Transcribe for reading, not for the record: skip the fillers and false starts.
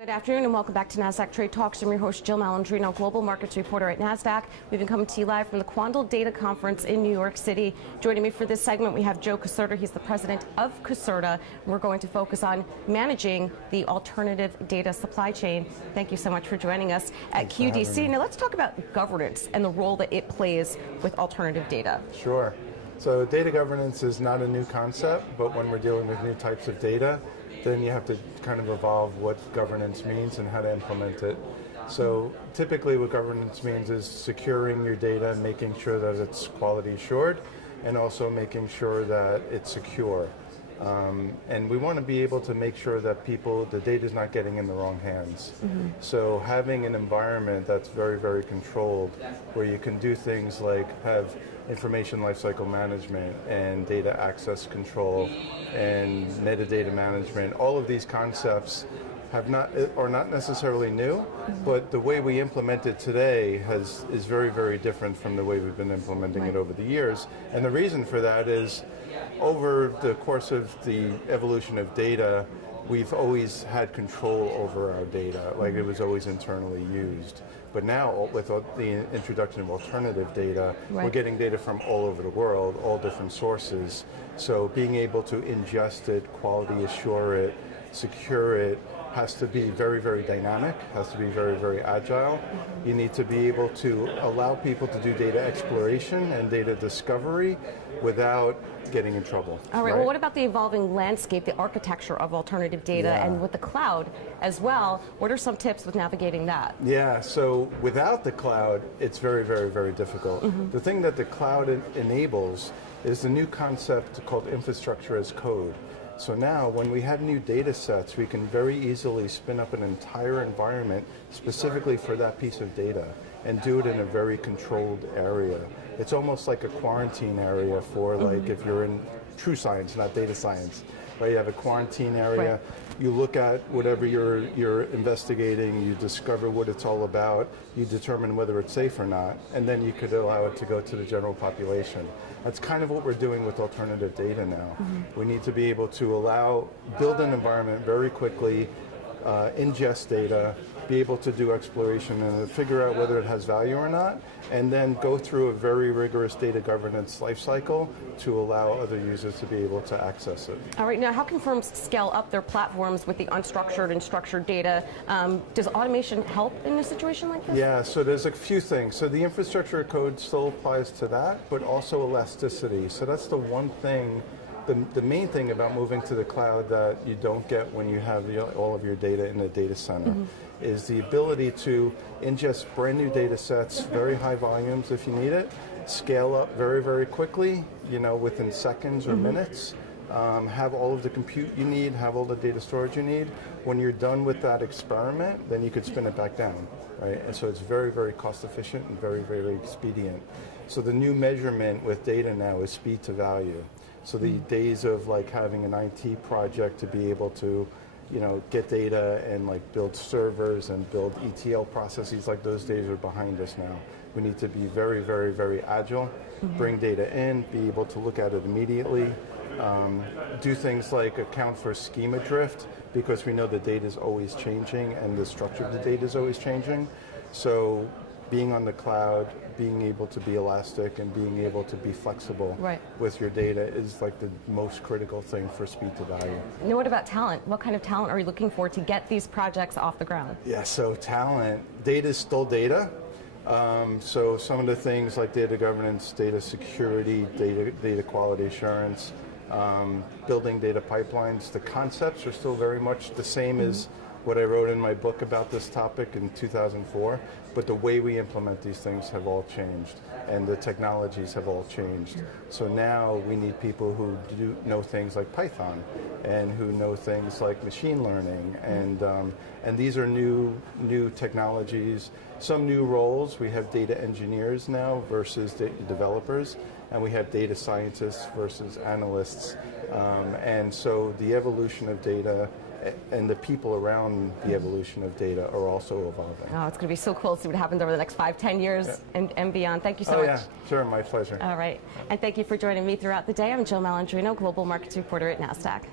Good afternoon and welcome back to Nasdaq Trade Talks. I'm your host, Jill Malandrino, Global Markets Reporter at Nasdaq. We've been coming to you live from the Quandl Data Conference in New York City. Joining me for this segment, we have Joe Caserta. He's the president of Caserta. We're going to focus on managing the alternative data supply chain. Thank you so much for joining us at QDC. Now let's talk about governance and the role that it plays with alternative data. Sure. So data governance is not a new concept, but when we're dealing with new types of data, then you have to kind of evolve what governance means and how to implement it. So typically what governance means is securing your data, making sure that it's quality assured, and also making sure that it's secure. And we want to be able to make sure that the data is not getting in the wrong hands. So having an environment that's very, very controlled, where you can do things like have information lifecycle management and data access control and metadata management, all of these concepts are not necessarily new, but the way we implement it today is very, very different from the way we've been implementing it over the years. And the reason for that is over the course of the evolution of data, we've always had control over our data, like it was always internally used. But now, with the introduction of alternative data, we're getting data from all over the world, all different sources. So being able to ingest it, quality assure it, secure it, has to be very, very dynamic, has to be very, very agile. You need to be able to allow people to do data exploration and data discovery without getting in trouble. All right, well, what about the evolving landscape, the architecture of alternative data, and with the cloud as well? What are some tips with navigating that? Yeah, so without the cloud, it's very, very, very difficult. The thing that the cloud enables is the new concept called infrastructure as code. So now, when we have new data sets, we can very easily spin up an entire environment specifically for that piece of data and do it in a very controlled area. It's almost like a quarantine area for like if you're in true science, not data science. Right? You have a quarantine area, you look at whatever you're investigating, you discover what it's all about, you determine whether it's safe or not, and then you could allow it to go to the general population. That's kind of what we're doing with alternative data now. We need to be able to build an environment very quickly, ingest data, be able to do exploration and figure out whether it has value or not, and then go through a very rigorous data governance lifecycle to allow other users to be able to access it. All right, now how can firms scale up their platforms with the unstructured and structured data? Does automation help in a situation like this? Yeah, so there's a few things. So the infrastructure code still applies to that, but also elasticity. So that's the one thing. The main thing about moving to the cloud that you don't get when you have all of your data in a data center is the ability to ingest brand new data sets, very high volumes if you need it, scale up very, very quickly, within seconds or minutes, have all of the compute you need, have all the data storage you need. When you're done with that experiment, then you could spin it back down, right? And so it's very, very cost efficient and very, very expedient. So the new measurement with data now is speed to value. So the days of like having an IT project to be able to, get data and like build servers and build ETL processes, like those days are behind us now. We need to be very, very, very agile, bring data in, be able to look at it immediately, do things like account for schema drift, because we know the data is always changing and the structure of the data is always changing. So being on the cloud, being able to be elastic and being able to be flexible with your data is like the most critical thing for speed to value. Now what about talent? What kind of talent are you looking for to get these projects off the ground? Yeah, so talent. Data is still data. So some of the things like data governance, data security, data quality assurance, building data pipelines, the concepts are still very much the same as what I wrote in my book about this topic in 2004, but the way we implement these things have all changed, and the technologies have all changed. So now we need people who know things like Python, and who know things like machine learning, and these are new technologies. Some new roles. We have data engineers now versus data developers, and we have data scientists versus analysts, and so the evolution of data and the people around the evolution of data are also evolving. Oh, it's going to be so cool to see what happens over the next 5-10 years and beyond. Thank you so much. Yeah, sure, my pleasure. All right, and thank you for joining me throughout the day. I'm Jill Malandrino, Global Markets Reporter at Nasdaq.